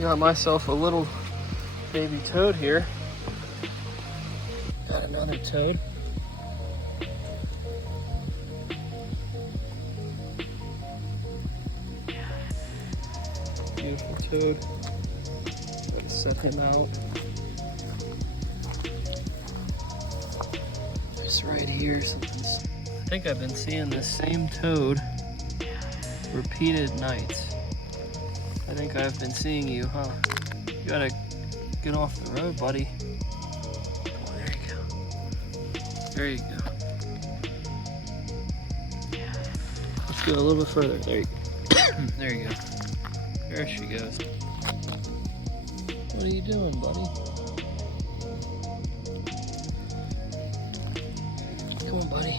Got myself a little baby toad here. Got another toad. Beautiful toad. Gotta set him out. Just right here. I think I've been seeing this same toad repeated nights. I think I've been seeing you, huh? You gotta get off the road, buddy. Oh, there you go. There you go. Let's go a little bit further. There you go. There you go. There she goes. What are you doing, buddy? Come on, buddy.